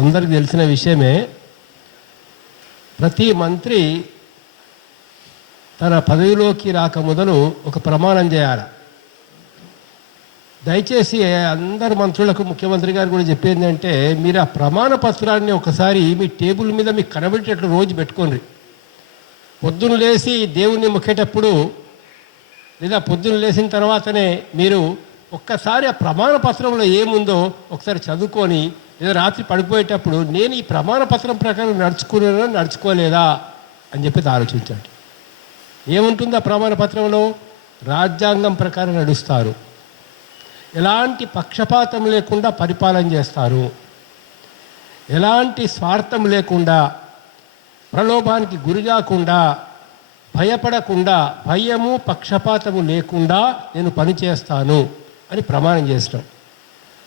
అందరికీ తెలిసిన విషయమే. ప్రతి మంత్రి తన పదవిలోకి రాక మొదలు ఒక ప్రమాణం చేయాలి. దయచేసి అందరు మంత్రులకు ముఖ్యమంత్రి గారు కూడా చెప్పేది అంటే, మీరు ఆ ప్రమాణ పత్రాన్ని ఒకసారి మీ టేబుల్ మీద మీకు కనబెట్టేట్లు రోజు పెట్టుకోండి. పొద్దున్న లేచి దేవుణ్ణి మొక్కేటప్పుడు లేదా పొద్దున్న లేచిన తర్వాతనే మీరు ఒక్కసారి ఆ ప్రమాణ పత్రంలో ఏముందో ఒకసారి చదువుకొని, లేదా రాత్రి పడిపోయేటప్పుడు నేను ఈ ప్రమాణ పత్రం ప్రకారం నడుచుకునేనా నడుచుకోలేదా అని చెప్పి ఆలోచించండి. ఏముంటుంది ఆ ప్రమాణ పత్రంలో? రాజ్యాంగం ప్రకారం నడుస్తారు, ఎలాంటి పక్షపాతం లేకుండా పరిపాలన చేస్తారు, ఎలాంటి స్వార్థం లేకుండా, ప్రలోభానికి గురి కాకుండా, భయపడకుండా, భయము పక్షపాతము లేకుండా నేను పనిచేస్తాను అని ప్రమాణం చేస్తాం.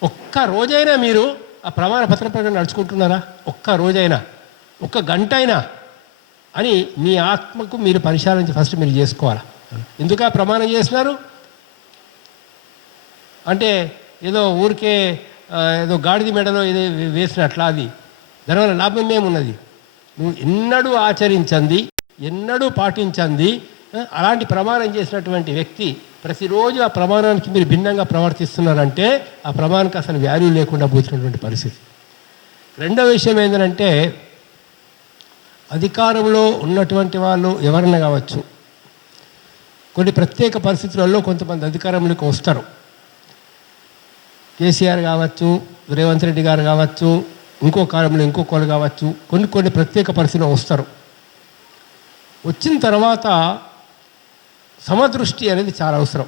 ఒక్క రోజైనా మీరు ఆ ప్రమాణ పత్రం ప్రకారం నడుచుకుంటున్నారా? ఒక్క రోజైనా, ఒక్క గంట అయినా అని మీ ఆత్మకు మీరు పరిశీలించి ఫస్ట్ మీరు చేసుకోవాలి. ఎందుకు ఆ ప్రమాణం చేస్తున్నారు అంటే ఏదో ఊరికే ఏదో గాడిద మెడలో ఏదో వేసినట్లా, అది దానివల్ల లాభం ఏమున్నది? నువ్వు ఎన్నడూ ఆచరించండి, ఎన్నడూ పాటించండి అలాంటి ప్రమాణం చేసినటువంటి వ్యక్తి ప్రతిరోజు ఆ ప్రమాణానికి మీరు భిన్నంగా ప్రవర్తిస్తున్నారంటే ఆ ప్రమాణానికి అసలు వాల్యూ లేకుండా పోతున్నటువంటి పరిస్థితి. రెండవ విషయం ఏంటంటే, అధికారంలో ఉన్నటువంటి వాళ్ళు ఎవరైనా కావచ్చు, కొన్ని ప్రత్యేక పరిస్థితులలో కొంతమంది అధికారంలోకి వస్తారు. కేసీఆర్ కావచ్చు, రేవంత్ రెడ్డి గారు కావచ్చు, ఇంకో కాలంలో ఇంకొకరు కావచ్చు, కొన్ని ప్రత్యేక పరిస్థితుల్లో వస్తారు. వచ్చిన తర్వాత సమదృష్టి అనేది చాలా అవసరం.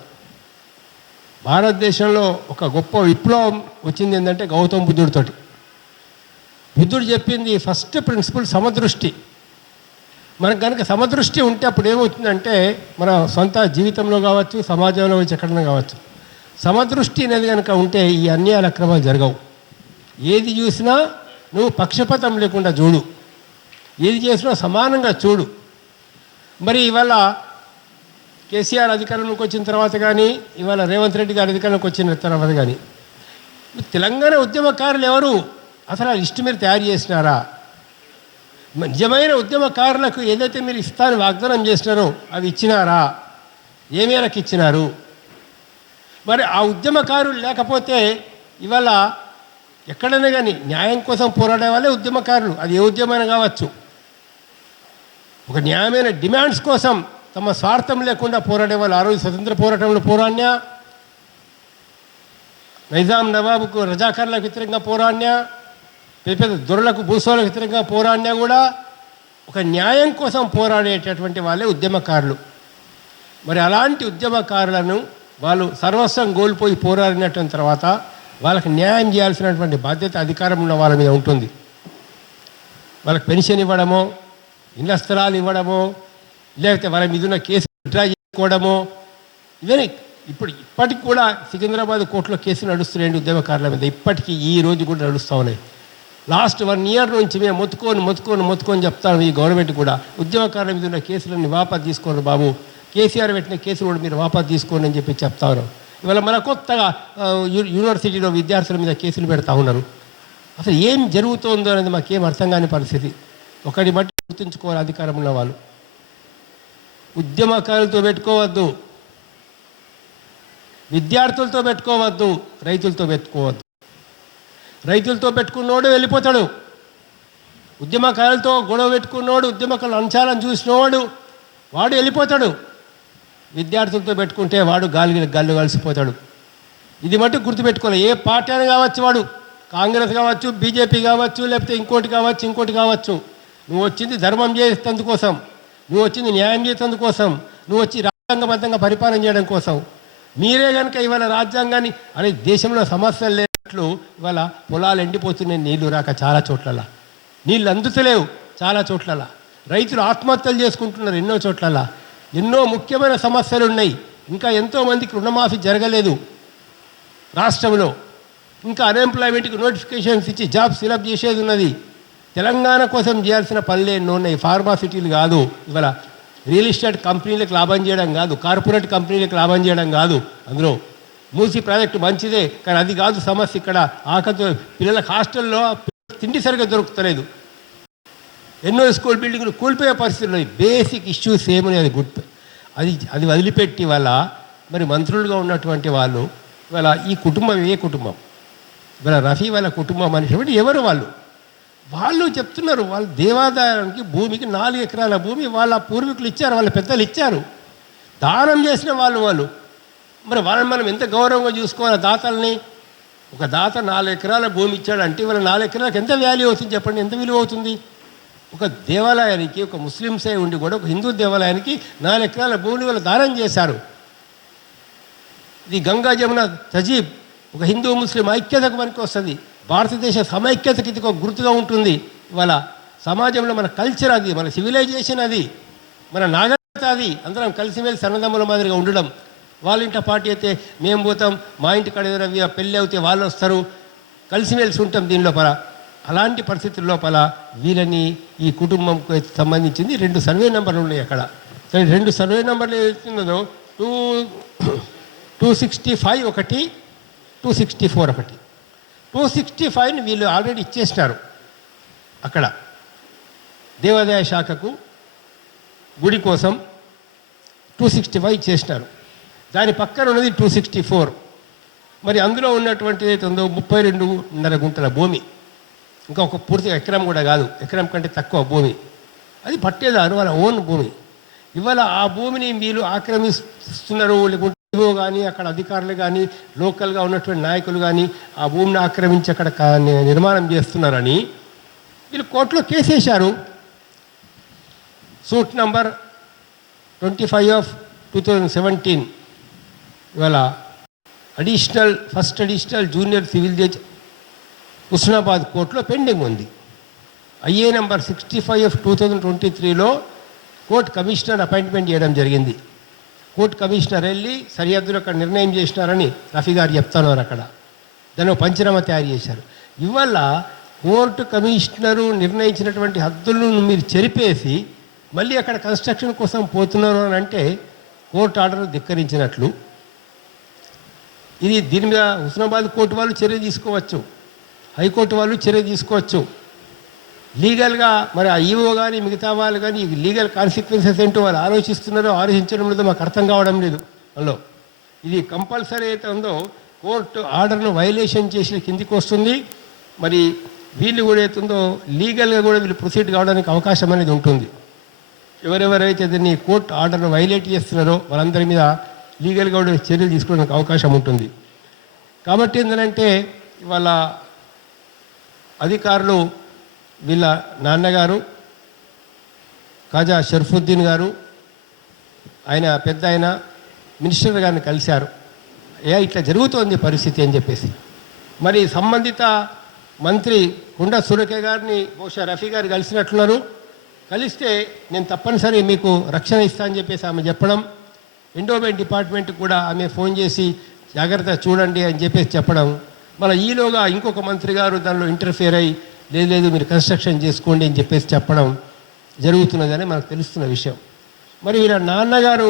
భారతదేశంలో ఒక గొప్ప విప్లవం వచ్చింది ఏంటంటే గౌతమ బుద్ధుడితోటి. బుద్ధుడు చెప్పింది ఫస్ట్ ప్రిన్సిపల్ సమదృష్టి. మనకు కనుక సమదృష్టి ఉంటే అప్పుడు ఏమవుతుందంటే మన సొంత జీవితంలో కావచ్చు, సమాజంలో ఎక్కడైనా కావచ్చు, సమదృష్టి అనేది కనుక ఉంటే ఈ అన్యాయాల అక్రమాలు జరగవు. ఏది చూసినా నువ్వు పక్షపాతం లేకుండా చూడు, ఏది చేసినా సమానంగా చూడు. మరి ఇవాళ కేసీఆర్ అధికారంలోకి వచ్చిన తర్వాత కానీ, ఇవాళ రేవంత్ రెడ్డి గారి అధికారంలోకి వచ్చిన తర్వాత కానీ, తెలంగాణ ఉద్యమకారులు ఎవరు? అసలు ఆ లిస్టు మీరు తయారు చేసినారా? నిజమైన ఉద్యమకారులకు ఏదైతే మీరు ఇస్తాను వాగ్దానం చేసినారో అవి ఇచ్చినారా? ఏ మేరకు ఇచ్చినారు? మరి ఆ ఉద్యమకారులు లేకపోతే ఇవాళ ఎక్కడైనా కానీ న్యాయం కోసం పోరాడే వాళ్ళే ఉద్యమకారులు. అది ఏ ఉద్యమైనా కావచ్చు. ఒక న్యాయమైన డిమాండ్స్ కోసం తమ స్వార్థం లేకుండా పోరాడే వాళ్ళు ఆ రోజు స్వతంత్ర పోరాటంలో పోరాడినా, నైజాం నవాబుకు రజాకారులకు వ్యతిరేకంగా పోరాడినా, పెద్ద దొరలకు భూస్వాలకు వ్యతిరేకంగా పోరాడినా కూడా ఒక న్యాయం కోసం పోరాడేటటువంటి వాళ్ళే ఉద్యమకారులు. మరి అలాంటి ఉద్యమకారులను వాళ్ళు సర్వస్వం కోల్పోయి పోరాడినటువంటి తర్వాత వాళ్ళకి న్యాయం చేయాల్సినటువంటి బాధ్యత అధికారం ఉన్న వాళ్ళ మీద ఉంటుంది. వాళ్ళకి పెన్షన్ ఇవ్వడమో, ఇళ్ల స్థలాలు ఇవ్వడమో, లేకపోతే వాళ్ళ మీద ఉన్న కేసులు విత్డ్రా చేసుకోవడమో, ఇవన్నీ ఇప్పటికి కూడా సికింద్రాబాద్ కోర్టులో కేసులు నడుస్తున్నాయండి ఉద్యమకారుల మీద. ఇప్పటికీ ఈ రోజు కూడా నడుస్తూ ఉన్నాయి. లాస్ట్ 1 year నుంచి మేము మొత్తుకొని చెప్తాను ఈ గవర్నమెంట్ కూడా, ఉద్యమకారుల మీద ఉన్న కేసులన్నీ వాపసు తీసుకోండి బాబు, కేసీఆర్ పెట్టిన కేసులు కూడా మీరు వాపసు తీసుకోండి అని చెప్పి చెప్తారు. ఇవాళ మన కొత్తగా యూనివర్సిటీలో విద్యార్థుల మీద కేసులు పెడతా ఉన్నారు. అసలు ఏం జరుగుతుందో అనేది మాకేం అర్థం కాని పరిస్థితి. ఒకటి మట్టి గుర్తుంచుకోవాలి అధికారం ఉన్న వాళ్ళు, ఉద్యమకారులతో పెట్టుకోవద్దు, విద్యార్థులతో పెట్టుకోవద్దు, రైతులతో పెట్టుకోవద్దు. రైతులతో పెట్టుకున్నోడు వెళ్ళిపోతాడు, ఉద్యమకారులతో గొడవ పెట్టుకున్నోడు, ఉద్యమకారుల అంశాలను చూసినవాడు వాడు వెళ్ళిపోతాడు. విద్యార్థులతో పెట్టుకుంటే వాడు గాళ్ళు కలిసిపోతాడు. ఇది మట్టుకు గుర్తుపెట్టుకోవాలి. ఏ పార్టీ అని కావచ్చు, వాడు కాంగ్రెస్ కావచ్చు, బీజేపీ కావచ్చు, లేకపోతే ఇంకోటి కావచ్చు. నువ్వు వచ్చింది ధర్మం చేసేందుకోసం, నువ్వు వచ్చింది న్యాయం చేసేందుకోసం, నువ్వు వచ్చి రాజ్యాంగబద్ధంగా పరిపాలన చేయడం కోసం. మీరే కనుక ఇవాళ రాజ్యాంగాన్ని అనే దేశంలో సమస్యలు లేనట్లు ఇవాళ పొలాలు ఎండిపోతున్నాయి, నీళ్లు రాక చాలా చోట్లలా, నీళ్ళు అందుతలేవు చాలా చోట్లలా, రైతులు ఆత్మహత్యలు చేసుకుంటున్నారు ఎన్నో చోట్లలా, ఎన్నో ముఖ్యమైన సమస్యలు ఉన్నాయి. ఇంకా ఎంతోమందికి రుణమాఫీ జరగలేదు రాష్ట్రంలో, ఇంకా అన్ఎంప్లాయ్మెంట్కి నోటిఫికేషన్స్ ఇచ్చి జాబ్స్ ఫిలప్ చేసేది ఉన్నది. తెలంగాణ కోసం చేయాల్సిన పనులు ఎన్నో ఉన్నాయి. ఫార్మాసిటీలు కాదు, ఇవాళ రియల్ ఎస్టేట్ కంపెనీలకు లాభం చేయడం కాదు, కార్పొరేట్ కంపెనీలకు లాభం చేయడం కాదు. అందులో మూసి ప్రాజెక్టు మంచిదే, కానీ అది కాదు సమస్య. ఇక్కడ ఆకలితో పిల్లలకు హాస్టల్లో తిండి సరిగ్గా దొరుకుతలేదు, ఎన్నో స్కూల్ బిల్డింగ్లు కూలిపోయే పరిస్థితుల్లో బేసిక్ ఇష్యూస్ ఏమని అది అది వదిలిపెట్టి వాళ్ళ మరి మంత్రులుగా ఉన్నటువంటి వాళ్ళు ఇవాళ ఈ కుటుంబం ఏ కుటుంబం, ఇవాళ రఫీ వాళ్ళ కుటుంబం అనేటువంటి ఎవరు వాళ్ళు చెప్తున్నారు, వాళ్ళ దేవాదాయానికి భూమికి 4 ఎకరాల భూమి వాళ్ళ పూర్వీకులు ఇచ్చారు, వాళ్ళ పెద్దలు ఇచ్చారు, దానం చేసిన వాళ్ళు మరి వాళ్ళని మనం ఎంత గౌరవంగా చూసుకోవాలి దాతల్ని. ఒక దాత 4 ఎకరాల భూమి ఇచ్చాడు అంటే వాళ్ళ 4 ఎకరాలకు ఎంత వాల్యూ అవుతుంది చెప్పండి, ఎంత విలువ అవుతుంది? ఒక దేవాలయానికి, ఒక ముస్లింసే ఉండి కూడా ఒక హిందూ దేవాలయానికి 4 ఎకరాల భూమిని వాళ్ళు దానం చేశారు. ఇది గంగా జమున తజీబ్ ఒక హిందూ ముస్లిం ఐక్యతకు మనకి వస్తుంది, భారతదేశ సమైక్యతకి ఇది ఒక గుర్తుగా ఉంటుంది. ఇవాళ సమాజంలో మన కల్చర్ అది, మన సివిలైజేషన్ అది, మన నాగరికత అది, అందరం కలిసిమెలిసి అన్నదమ్ముల మాదిరిగా ఉండడం. వాళ్ళ ఇంట పార్టీ అయితే మేము పోతాం, మా ఇంటి కాడ ఏదైనా పెళ్ళి అవుతే వాళ్ళు వస్తారు, కలిసిమెలిసి ఉంటాం. దీని లోపల అలాంటి పరిస్థితుల లోపల వీళ్ళని ఈ కుటుంబంకు సంబంధించింది 2 సర్వే నెంబర్లు ఉన్నాయి అక్కడ. 2 సర్వే నెంబర్లు ఏదైతుందో 265 ఒకటి, 264 ఒకటి. 265ని వీళ్ళు ఆల్రెడీ ఇచ్చేసినారు అక్కడ దేవాదాయ శాఖకు గుడి కోసం. 265 ఇచ్చేసినారు. దాని పక్కన ఉన్నది 264. మరి అందులో ఉన్నటువంటి ఏదైతుందో 32.5 గుంటల భూమి, ఇంకా ఒక పూర్తిగా ఎకరం కూడా కాదు, ఎకరం కంటే తక్కువ భూమి, అది పట్టేదారు వాళ్ళ ఓన్ భూమి. ఇవాళ ఆ భూమిని వీళ్ళు ఆక్రమిస్తున్నారు, లేకుంటే కానీ అక్కడ అధికారులు కానీ లోకల్గా ఉన్నటువంటి నాయకులు కానీ ఆ భూమిని ఆక్రమించి అక్కడ నిర్మాణం చేస్తున్నారని వీళ్ళు కోర్టులో కేసు వేశారు. సూట్ నంబర్ 25/2017 ఇవాళ first additional junior civil judge Husnabad కోర్టులో పెండింగ్ ఉంది. ఐఏ నంబర్ 65/2023లో కోర్టు కమిషనర్ అపాయింట్మెంట్ చేయడం జరిగింది. కోర్టు కమిషనర్ వెళ్ళి సరిహద్దులు అక్కడ నిర్ణయం చేసినారని రఫీ గారు చెప్తున్నారు. అక్కడ దాన్ని పంచనామా తయారు చేశారు. ఇవాళ కోర్టు కమిషనరు నిర్ణయించినటువంటి హద్దులను మీరు చెరిపేసి మళ్ళీ అక్కడ కన్స్ట్రక్షన్ కోసం పోతున్నారు అని అంటే కోర్టు ఆర్డర్ ధిక్కరించినట్లు. దీని మీద హుస్నాబాద్ కోర్టు వాళ్ళు చర్య తీసుకోవచ్చు, హైకోర్టు వాళ్ళు చర్య తీసుకోవచ్చు. లీగల్గా మరి ఆ ఈవో కానీ మిగతా వాళ్ళు కానీ లీగల్ కాన్సిక్వెన్సెస్ ఏంటో వాళ్ళు ఆలోచించడం లేదో మాకు అర్థం కావడం లేదు. అందులో ఇది కంపల్సరీ అయితే ఉందో కోర్టు ఆర్డర్ను వైలేషన్ చేసిన కిందికి వస్తుంది. మరి వీళ్ళు కూడా అవుతుందో లీగల్గా కూడా వీళ్ళు ప్రొసీడ్ కావడానికి అవకాశం అనేది ఉంటుంది. ఎవరెవరైతే దీన్ని కోర్టు ఆర్డర్ను వైలేట్ చేస్తున్నారో వాళ్ళందరి మీద లీగల్గా కూడా చర్యలు తీసుకోవడానికి అవకాశం ఉంటుంది. కాబట్టి ఏంటంటే వాళ్ళ అధికారులు వీళ్ళ నాన్నగారు ఖాజా షర్ఫుద్దీన్ గారు ఆయన పెద్ద ఆయన మినిస్టర్ గారిని కలిశారు. ఇట్లా జరుగుతోంది పరిస్థితి అని చెప్పేసి. మరి సంబంధిత మంత్రి కొండా సురేఖ గారిని బహుశా రఫీ గారు కలిసినట్లున్నారు. కలిస్తే నేను తప్పనిసరి మీకు రక్షణ ఇస్తా అని చెప్పేసి ఆమె చెప్పడం, ఎండోమెంట్ డిపార్ట్మెంట్కి కూడా ఆమె ఫోన్ చేసి జాగ్రత్త చూడండి అని చెప్పేసి చెప్పడం, మళ్ళీ ఈలోగా ఇంకొక మంత్రి గారు దానిలో ఇంటర్ఫియర్ అయ్యి లేదు మీరు కన్స్ట్రక్షన్ చేసుకోండి అని చెప్పేసి చెప్పడం జరుగుతున్నదని మనకు తెలుస్తున్న విషయం. మరి వీళ్ళ నాన్నగారు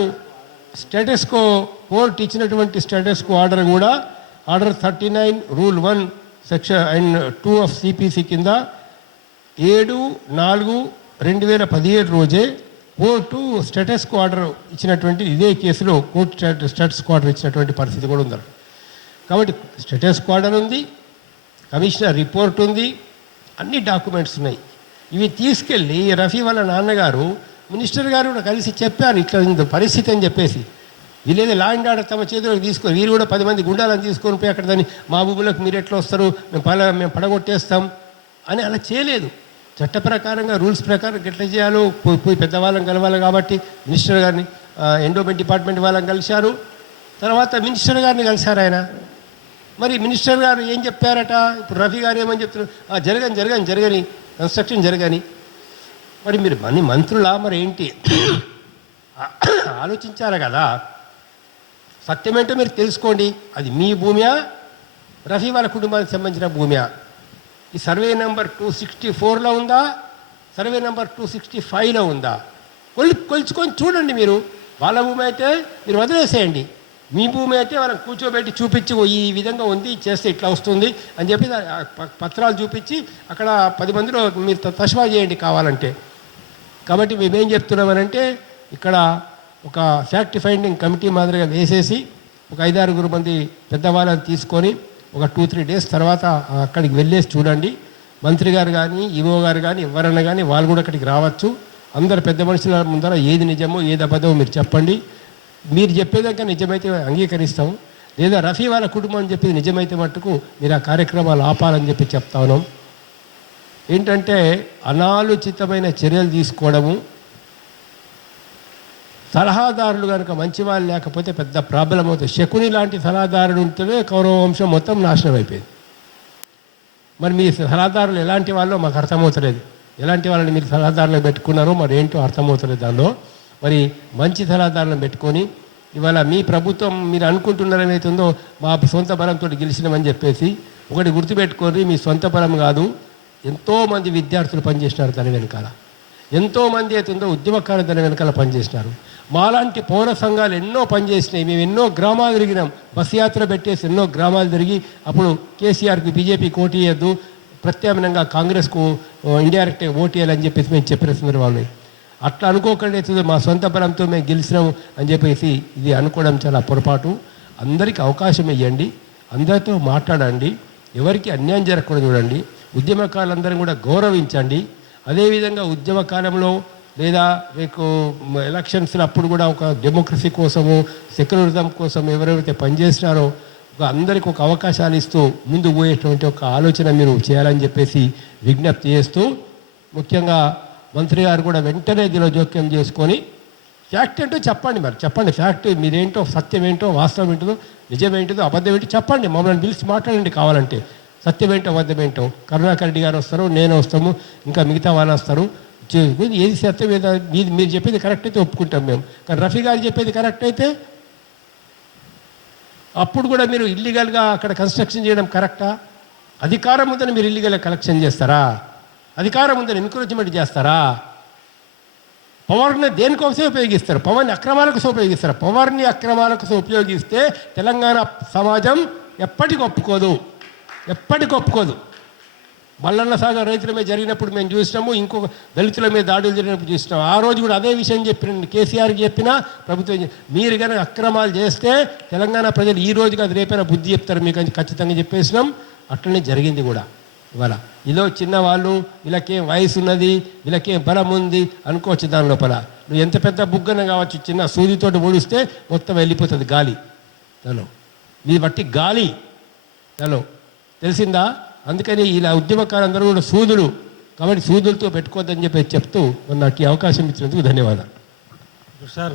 స్టేటస్కో కోర్టు ఇచ్చినటువంటి స్టేటస్కో ఆర్డర్ కూడా order 39 rule 1 section and 2 of CPC కింద 7/4/2017 రోజే కోర్టు స్టేటస్కో ఆర్డర్ ఇచ్చినటువంటి ఇదే కేసులో కోర్టు స్టేటస్కో ఆర్డర్ ఇచ్చినటువంటి పరిస్థితి కూడా ఉంది. కాబట్టి స్టేటస్కో ఆర్డర్ ఉంది, కమిషనర్ రిపోర్ట్ ఉంది, అన్ని డాక్యుమెంట్స్ ఉన్నాయి. ఇవి తీసుకెళ్ళి రఫీ వాళ్ళ నాన్నగారు మినిస్టర్ గారు కూడా కలిసి చెప్పారు ఇట్లా పరిస్థితి అని చెప్పేసి. వీళ్ళేదో లా అండ్ ఆర్డర్ తమ చేతిలోకి తీసుకొని వీరు కూడా 10 మంది గుండాలను తీసుకొని పోయి అక్కడ దాన్ని మా భూములకు మీరు ఎట్లా వస్తారు, మేము పడగొట్టేస్తాం అని అలా చేయలేదు. చట్ట ప్రకారంగా రూల్స్ ప్రకారం ఎట్లా చేయాలో పోయి పెద్దవాళ్ళని కలవాలి. కాబట్టి మినిస్టర్ గారిని ఎండోమెంట్ డిపార్ట్మెంట్ వాళ్ళని కలిశారు, తర్వాత మినిస్టర్ గారిని కలిశారు ఆయన. మరి మినిస్టర్ గారు ఏం చెప్పారట, ఇప్పుడు రఫీ గారు ఏమని చెప్తున్నారు, జరగని కన్స్ట్రక్షన్ జరగని. మరి మీరు మంత్రులా మరి ఏంటి ఆలోచించారా కదా. సత్యమేంటో మీరు తెలుసుకోండి. అది మీ భూమియా, రఫీ వాళ్ళ కుటుంబానికి సంబంధించిన భూమియా? ఈ సర్వే నెంబర్ 264లో ఉందా, సర్వే నెంబర్ 265లో ఉందా? కొలుచుకొని చూడండి. మీరు వాళ్ళ భూమి అయితే మీరు వదిలేసేయండి, మీ భూమి అయితే వాళ్ళని కూర్చోబెట్టి చూపించి ఈ విధంగా ఉంది చేస్తే ఇట్లా వస్తుంది అని చెప్పి పత్రాలు చూపించి అక్కడ 10 మందిలో మీరు తస్మా చేయండి కావాలంటే. కాబట్టి మేమేం చెప్తున్నామనంటే ఇక్కడ ఒక ఫ్యాక్ట్ ఫైండింగ్ కమిటీ మాదిరిగా వేసేసి ఒక 5-6 మంది పెద్దవాళ్ళని తీసుకొని ఒక 2-3 డేస్ తర్వాత అక్కడికి వెళ్ళేసి చూడండి. మంత్రి గారు కానీ ఈవో గారు కానీ ఎవరైనా కానీ వాళ్ళు కూడా అక్కడికి రావచ్చు. అందరు పెద్ద మనుషుల ముందర ఏది నిజమో ఏది అబద్ధమో మీరు చెప్పండి. మీరు చెప్పేదాకా నిజమైతే అంగీకరిస్తాం, లేదా రఫీ వాళ్ళ కుటుంబం అని చెప్పేది నిజమైతే మట్టుకు మీరు ఆ కార్యక్రమాలు ఆపాలని చెప్పి చెప్తా ఉన్నాం. ఏంటంటే అనాలోచితమైన చర్యలు తీసుకోవడము, సలహాదారులు కనుక మంచి వాళ్ళు లేకపోతే పెద్ద ప్రాబ్లం అవుతుంది. శకుని లాంటి సలహాదారుడు ఉంటేనే కౌరవ వంశం మొత్తం నాశనం అయిపోయింది. మరి మీ సలహాదారులు ఎలాంటి వాళ్ళో మాకు అర్థమవుతలేదు. ఎలాంటి వాళ్ళని మీరు సలహాదారులను పెట్టుకున్నారో మరి ఏంటో అర్థమవుతలేదు. దానిలో మరి మంచి సలహాదారులను పెట్టుకొని ఇవాళ మీ ప్రభుత్వం మీరు అనుకుంటున్నారు ఏమవుతుందో మా సొంత బలంతో గెలిచినామని చెప్పేసి ఒకటి గుర్తుపెట్టుకొని, మీ సొంత బలం కాదు, ఎంతోమంది విద్యార్థులు పనిచేసినారు దాని వెనకాల, ఎంతోమంది అవుతుందో ఉద్యమకారులు దాని వెనకాల పనిచేసినారు. మాలాంటి పౌర సంఘాలు ఎన్నో పనిచేసినాయి. మేము ఎన్నో గ్రామాలు తిరిగినాం, బస్ యాత్ర పెట్టేసి ఎన్నో గ్రామాలు తిరిగి అప్పుడు కేసీఆర్కి బీజేపీకి ఓటు వేయద్దు, ప్రత్యామ్నాయంగా కాంగ్రెస్కు ఇండైరెక్ట్గా ఓటు వేయాలని చెప్పేసి మేము చెప్పిన సందర్భాలు. అట్లా అనుకోకుండా అవుతుంది మా సొంత బలంతో మేము గెలిచినాం అని చెప్పేసి ఇది అనుకోవడం చాలా పొరపాటు. అందరికీ అవకాశం ఇవ్వండి, అందరితో మాట్లాడండి, ఎవరికి అన్యాయం జరగకుండా చూడండి, ఉద్యమకారులందరం కూడా గౌరవించండి. అదేవిధంగా ఉద్యమ కాలంలో లేదా మీకు ఎలక్షన్స్లో అప్పుడు కూడా ఒక డెమోక్రసీ కోసము సెక్యులరిజం కోసం ఎవరెవరైతే పనిచేసినారో అందరికీ ఒక అవకాశాలు ఇస్తూ ముందుకు పోయేటువంటి ఒక ఆలోచన మీరు చేయాలని చెప్పేసి విజ్ఞప్తి చేస్తూ, ముఖ్యంగా మంత్రి గారు కూడా వెంటనే దీనిలో జోక్యం చేసుకొని ఫ్యాక్ట్ ఏంటో చెప్పండి. మరి చెప్పండి ఫ్యాక్ట్ మీరేంటో, సత్యం ఏంటో, వాస్తవం ఏంటో, నిజం ఏంటో, అబద్ధం ఏంటో చెప్పండి. మమ్మల్ని పిలిచి మాట్లాడండి కావాలంటే. సత్యం ఏంటో అబద్ధం ఏంటో కరుణాకర్ రెడ్డి గారు వస్తారు, నేను వస్తాము, ఇంకా మిగతా వాళ్ళు వస్తారు. ఏది సత్యం ఏదో మీరు చెప్పేది కరెక్ట్ అయితే ఒప్పుకుంటాం మేము. కానీ రఫీ గారు చెప్పేది కరెక్ట్ అయితే అప్పుడు కూడా మీరు ఇల్లీగల్గా అక్కడ కన్స్ట్రక్షన్ చేయడం కరెక్టా? అధికారం ఉందని మీరు ఇల్లీగల్గా కలెక్షన్ చేస్తారా? అధికారం ఉందని ఎంకరేజ్మెంట్ చేస్తారా? పవర్ని దేనికోసం ఉపయోగిస్తారు? పవర్ని అక్రమాల కోసం ఉపయోగిస్తారు. పవర్ని అక్రమాల కోసం ఉపయోగిస్తే తెలంగాణ సమాజం ఎప్పటికి ఒప్పుకోదు, ఎప్పటికి ఒప్పుకోదు. మల్లన్న సాగర్ రైతుల మీద జరిగినప్పుడు మేము చూసినాము, ఇంకొక దళితుల మీద దాడులు జరిగినప్పుడు చూసినాము. ఆ రోజు కూడా అదే విషయం చెప్పిన కేసీఆర్కి చెప్పినా ప్రభుత్వం, మీరు కనుక అక్రమాలు చేస్తే తెలంగాణ ప్రజలు ఈ రోజు కాదు రేపైనా బుద్ధి చెప్తారు మీకు అని ఖచ్చితంగా చెప్పేసినాం. అట్లనే జరిగింది కూడా. ఇవాళ ఇలా చిన్నవాళ్ళు, వీళ్ళకేం వయసు ఉన్నది, వీళ్ళకేం బలం ఉంది అనుకోవచ్చు. దాని లోపల నువ్వు ఎంత పెద్ద బుగ్గన కావచ్చు, చిన్న సూదితోటి ఓడిస్తే మొత్తం వెళ్ళిపోతుంది గాలి దానిలో, మీ బట్టి గాలి దానిలో, తెలిసిందా? అందుకని ఇలా ఉద్యమకారులందరూ కూడా సూదులు, కాబట్టి సూదులతో పెట్టుకోవద్దని చెప్పి చెప్తూ నాకు ఈ అవకాశం ఇచ్చినందుకు ధన్యవాదాలు. సార్